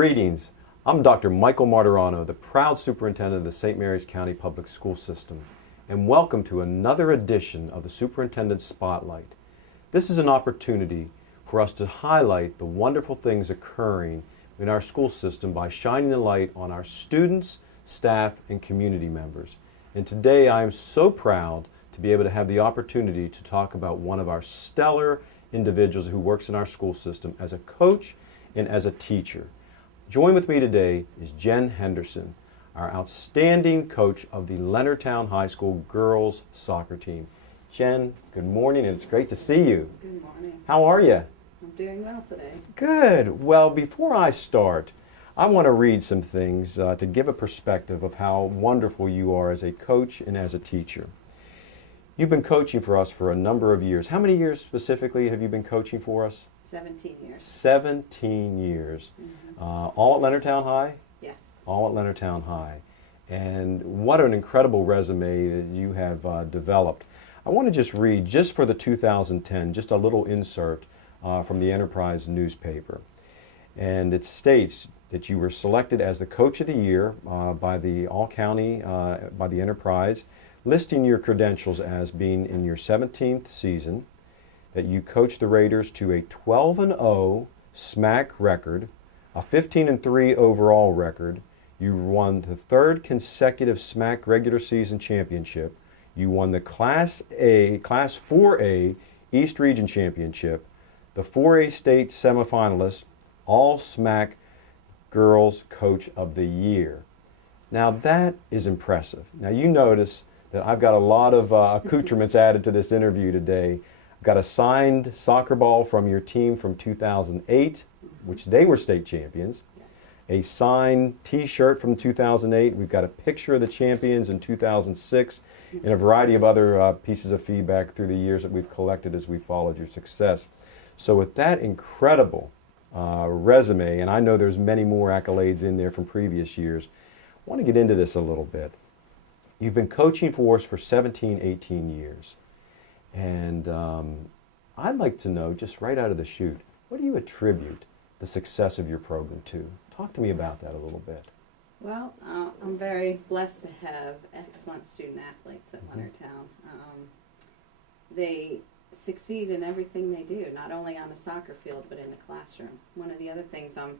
Greetings. I'm Dr. Michael Martirano, the proud superintendent of the St. Mary's County Public School System, and welcome to another edition of the Superintendent Spotlight. This is an opportunity for us to highlight the wonderful things occurring in our school system by shining the light on our students, staff, and community members. And today I am so proud to be able to have the opportunity to talk about one of our stellar individuals who works in our school system as a coach and as a teacher. Join with me today is Jen Henderson, our outstanding coach of the Leonardtown High School girls soccer team. Jen, good morning, and it's great to see you. Good morning. How are you? I'm doing well today. Good. Well, before I start, I want to read some things to give a perspective of how wonderful you are as a coach and as a teacher. You've been coaching for us for a number of years. How many years specifically have you been coaching for us? 17 years. 17 years. Mm-hmm. All at Leonardtown High? Yes. All at Leonardtown High. And what an incredible resume that you have developed. I want to just read, just for the 2010, just a little insert from the Enterprise newspaper. And it states that you were selected as the Coach of the Year by the All-County, by the Enterprise, listing your credentials as being in your 17th season, that you coached the Raiders to a 12-0 SMAC record, a 15-3 overall record. You won the third consecutive SMAC regular season championship. You won the Class 4A East Region Championship, the 4A State semifinalist, all SMAC Girls Coach of the Year. Now that is impressive. Now you notice that I've got a lot of accoutrements added to this interview today. I've got a signed soccer ball from your team from 2008, which they were state champions. Yes. A signed T-shirt from 2008. We've got a picture of the champions in 2006, and a variety of other pieces of feedback through the years that we've collected as we followed your success. So with that incredible resume, and I know there's many more accolades in there from previous years, I want to get into this a little bit. You've been coaching for us for 17, 18 years. And I'd like to know, just right out of the chute, what do you attribute the success of your program to? Talk to me about that a little bit. Well, I'm very blessed to have excellent student athletes at Leonardtown. They succeed in everything they do, not only on the soccer field, but in the classroom. One of the other things I'm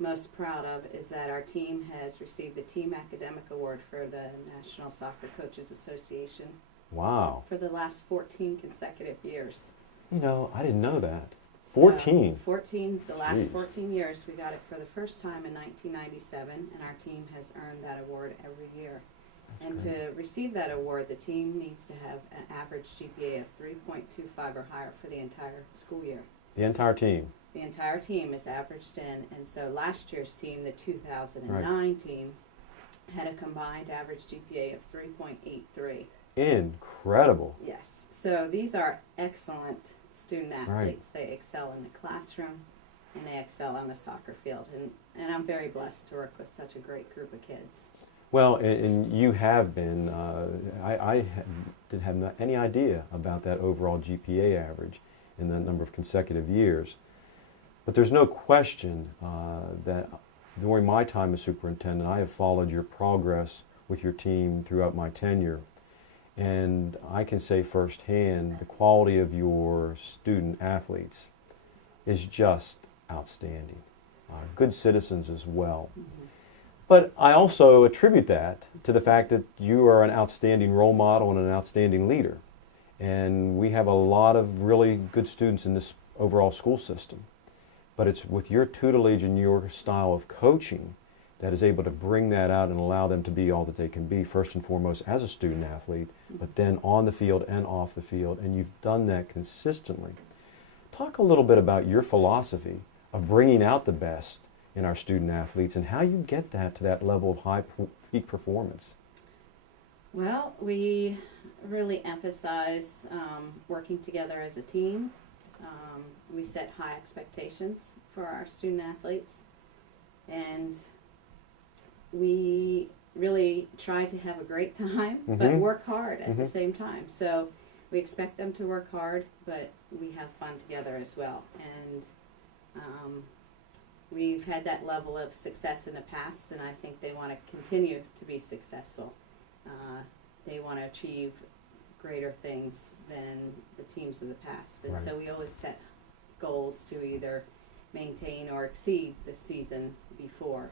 most proud of is that our team has received the Team Academic Award for the National Soccer Coaches Association. Wow. For the last 14 consecutive years. You know, I didn't know that. 14? So, 14, the last Jeez. 14 years. We got it for the first time in 1997, and our team has earned that award every year. That's and great. to receive that award, the team needs to have an average GPA of 3.25 or higher for the entire school year. The entire team? The entire team is averaged in, and so last year's team, the 2009 team, had a combined average GPA of 3.83. Incredible. Yes. So these are excellent student athletes. Right. They excel in the classroom, and they excel on the soccer field. And I'm very blessed to work with such a great group of kids. Well, and you have been, I didn't have any idea about that overall GPA average in the number of consecutive years. But there's no question that during my time as superintendent, I have followed your progress with your team throughout my tenure. And I can say firsthand, the quality of your student athletes is just outstanding. Good citizens as well. Mm-hmm. But I also attribute that to the fact that you are an outstanding role model and an outstanding leader. And we have a lot of really good students in this overall school system. But it's with your tutelage and your style of coaching that is able to bring that out and allow them to be all that they can be, first and foremost as a student athlete, but then on the field and off the field, and you've done that consistently. Talk a little bit about your philosophy of bringing out the best in our student athletes and how you get that to that level of high peak performance. Well, we really emphasize working together as a team. We set high expectations for our student athletes, and we really try to have a great time, but work hard at the same time. So we expect them to work hard, but we have fun together as well. And we've had that level of success in the past, and I think they want to continue to be successful. They want to achieve greater things than the teams of the past. And so we always set goals to either maintain or exceed the season before.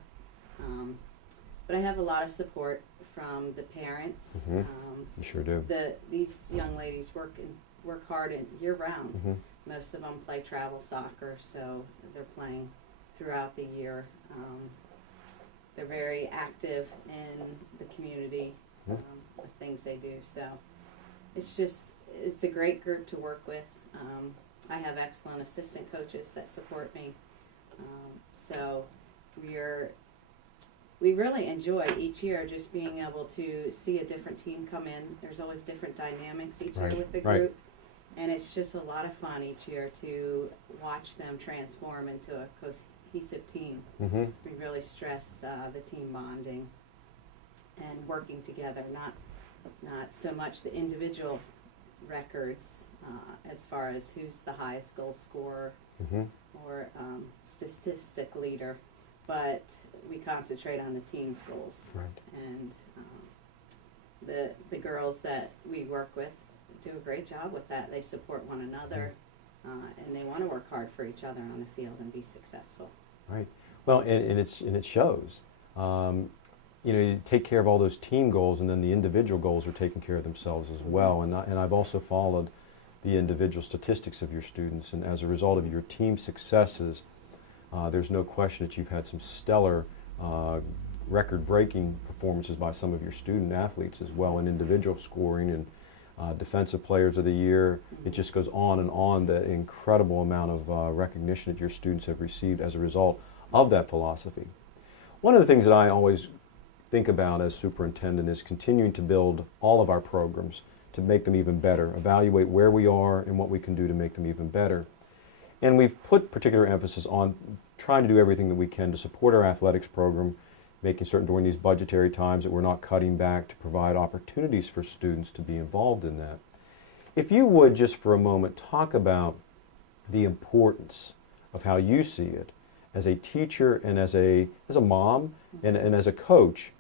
But I have a lot of support from the parents. You sure do. These young ladies work hard and year round. Most of them play travel soccer, so they're playing throughout the year. They're very active in the community with things they do. So it's a great group to work with. I have excellent assistant coaches that support me. So we really enjoy each year just being able to see a different team come in. There's always different dynamics each year with the group. And it's just a lot of fun each year to watch them transform into a cohesive team. We really stress the team bonding and working together, not so much the individual records as far as who's the highest goal scorer or statistic leader, but we concentrate on the team's goals. And the girls that we work with do a great job with that. They support one another, and they want to work hard for each other on the field and be successful. Well, and it shows. You take care of all those team goals, and then the individual goals are taking care of themselves as well. And I've also followed the individual statistics of your students, and as a result of your team successes, there's no question that you've had some stellar record-breaking performances by some of your student athletes as well in individual scoring and defensive players of the year. It just goes on, the incredible amount of recognition that your students have received as a result of that philosophy. One of the things that I always think about as superintendent is continuing to build all of our programs to make them even better, evaluate where we are and what we can do to make them even better. And we've put particular emphasis on trying to do everything that we can to support our athletics program, making certain during these budgetary times that we're not cutting back to provide opportunities for students to be involved in that. If you would just for a moment talk about the importance of how you see it as a teacher and as a mom and as a coach,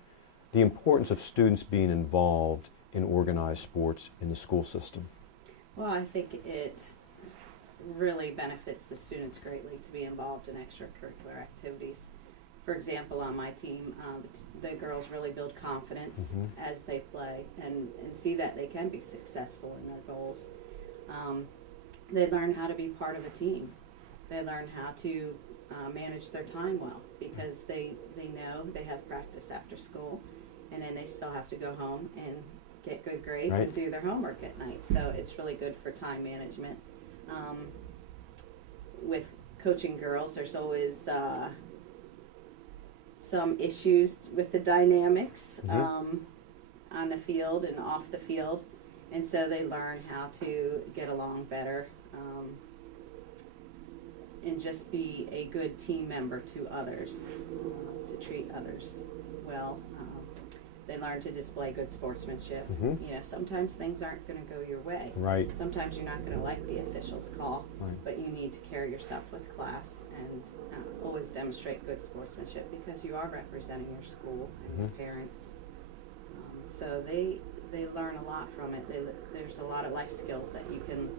the importance of students being involved in organized sports in the school system. Well, I think it really benefits the students greatly to be involved in extracurricular activities. For example, on my team, the girls really build confidence as they play and see that they can be successful in their goals. They learn how to be part of a team. They learn how to manage their time well because they know they have practice after school, and then they still have to go home and get good grades and do their homework at night. So it's really good for time management. With coaching girls, there's always some issues with the dynamics on the field and off the field, and so they learn how to get along better and just be a good team member to others, to treat others well. They learn to display good sportsmanship. Sometimes things aren't going to go your way. Sometimes you're not going to like the official's call, but you need to carry yourself with class and always demonstrate good sportsmanship because you are representing your school and your parents. So they learn a lot from it. There's a lot of life skills that you can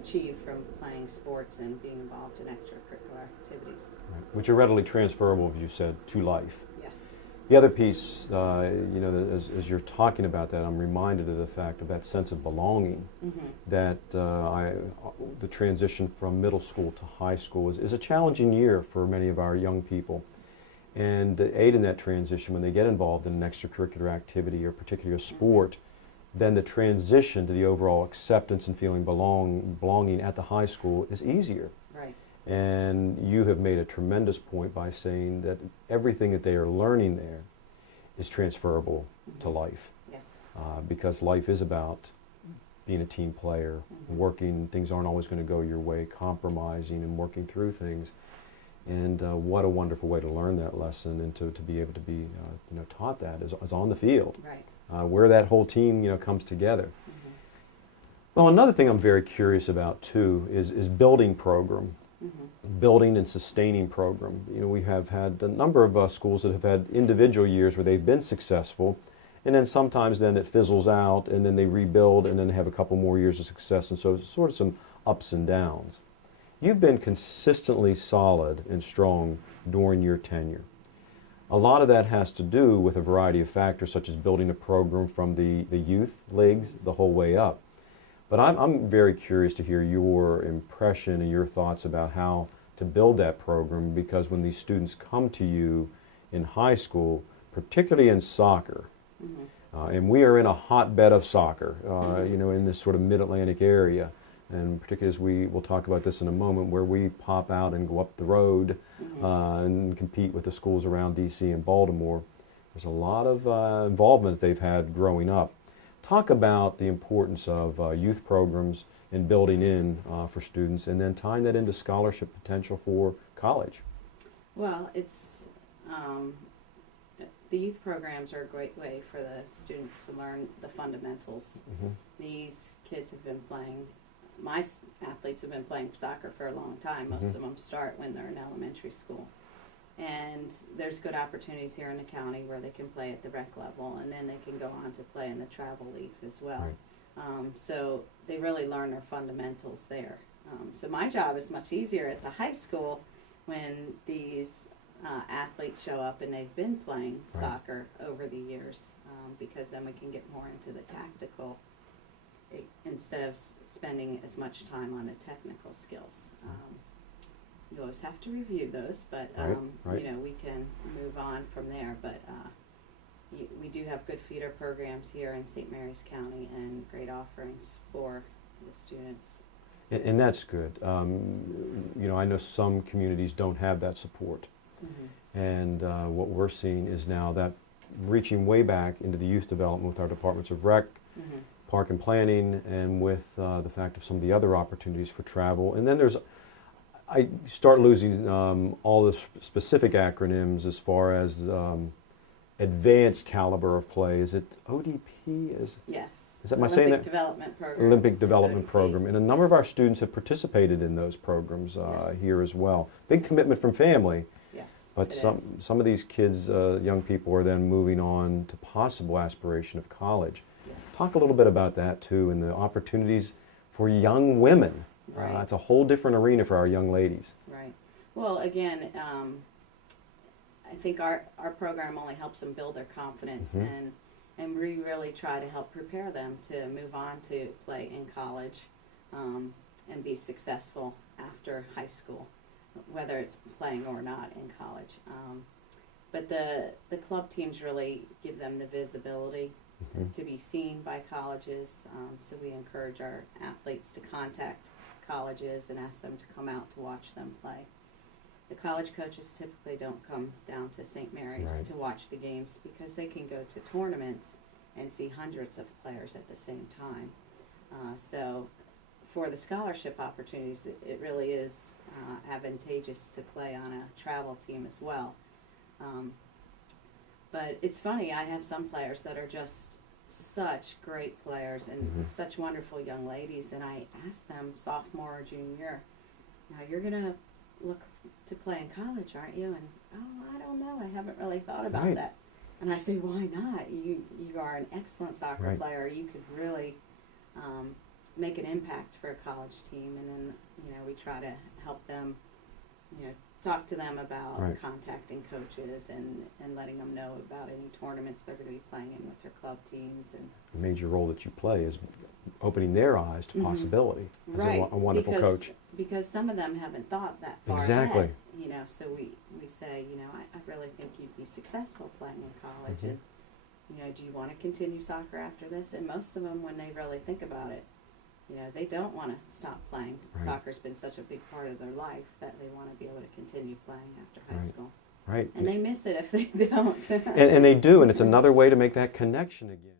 achieve from playing sports and being involved in extracurricular activities. Which are readily transferable, as you said, to life. Yes. The other piece, as you're talking about that, I'm reminded of the fact of that sense of belonging that the transition from middle school to high school is a challenging year for many of our young people. And to aid in that transition, when they get involved in an extracurricular activity or particular sport, then the transition to the overall acceptance and feeling belonging at the high school is easier. And you have made a tremendous point by saying that everything that they are learning there is transferable to life. Because life is about being a team player, working, things aren't always going to go your way, compromising and working through things. And what a wonderful way to learn that lesson and to be able to be taught that is on the field, where that whole team comes together. Well, another thing I'm very curious about too is building program. building and sustaining program. You know, we have had a number of schools that have had individual years where they've been successful, and then sometimes then it fizzles out, and then they rebuild, and then have a couple more years of success, and so it's sort of some ups and downs. You've been consistently solid and strong during your tenure. A lot of that has to do with a variety of factors, such as building a program from the youth leagues the whole way up. But I'm very curious to hear your impression and your thoughts about how to build that program, because when these students come to you in high school, particularly in soccer, and we are in a hotbed of soccer, you know, in this sort of mid-Atlantic area, and particularly as we'll talk about this in a moment, where we pop out and go up the road and compete with the schools around D.C. and Baltimore. There's a lot of involvement that they've had growing up. Talk about the importance of youth programs and building in for students, and then tying that into scholarship potential for college. Well, it's the youth programs are a great way for the students to learn the fundamentals. These kids have been playing, my athletes have been playing soccer for a long time. Most of them start when they're in elementary school. And there's good opportunities here in the county where they can play at the rec level, and then they can go on to play in the travel leagues as well. Right. So they really learn their fundamentals there. So my job is much easier at the high school when these athletes show up and they've been playing soccer over the years, because then we can get more into the tactical instead of spending as much time on the technical skills. You always have to review those, but you know, we can move on from there. But we do have good feeder programs here in St. Mary's County, and great offerings for the students. And that's good. You know, I know some communities don't have that support. And what we're seeing is now that reaching way back into the youth development with our departments of rec, park and planning, and with the fact of some of the other opportunities for travel. And then I start losing all the specific acronyms as far as advanced caliber of play. Is it ODP? Yes. Is that, am I saying that? Olympic Development Program. Olympic Development Program. And a number of our students have participated in those programs here as well. Big commitment from family. Yes. But some of these kids, young people, are then moving on to possible aspiration of college. Yes. Talk a little bit about that too, and the opportunities for young women. Right. It's a whole different arena for our young ladies. Right. Well, again, I think our program only helps them build their confidence, and we really try to help prepare them to move on to play in college and be successful after high school, whether it's playing or not in college. But the club teams really give them the visibility to be seen by colleges, so we encourage our athletes to contact colleges and ask them to come out to watch them play. The college coaches typically don't come down to St. Mary's to watch the games, because they can go to tournaments and see hundreds of players at the same time. So for the scholarship opportunities, it really is advantageous to play on a travel team as well. But it's funny, I have some players that are just such great players and such wonderful young ladies, and I ask them sophomore or junior year, now you're going to look to play in college, aren't you? And, oh, I don't know, I haven't really thought about that. And I say, why not? You are an excellent soccer player. You could really make an impact for a college team. And then, you know, we try to help them, you know, talk to them about contacting coaches and letting them know about any tournaments they're going to be playing in with their club teams. And the major role that you play is opening their eyes to possibility as a wonderful coach. Because some of them haven't thought that far ahead, you know, so we say, you know, I really think you'd be successful playing in college, and, you know, do you want to continue soccer after this? And most of them, when they really think about it, you know, they don't want to stop playing. Soccer's been such a big part of their life that they want to be able to continue playing after high school. And they miss it if they don't. and they do, and it's another way to make that connection again.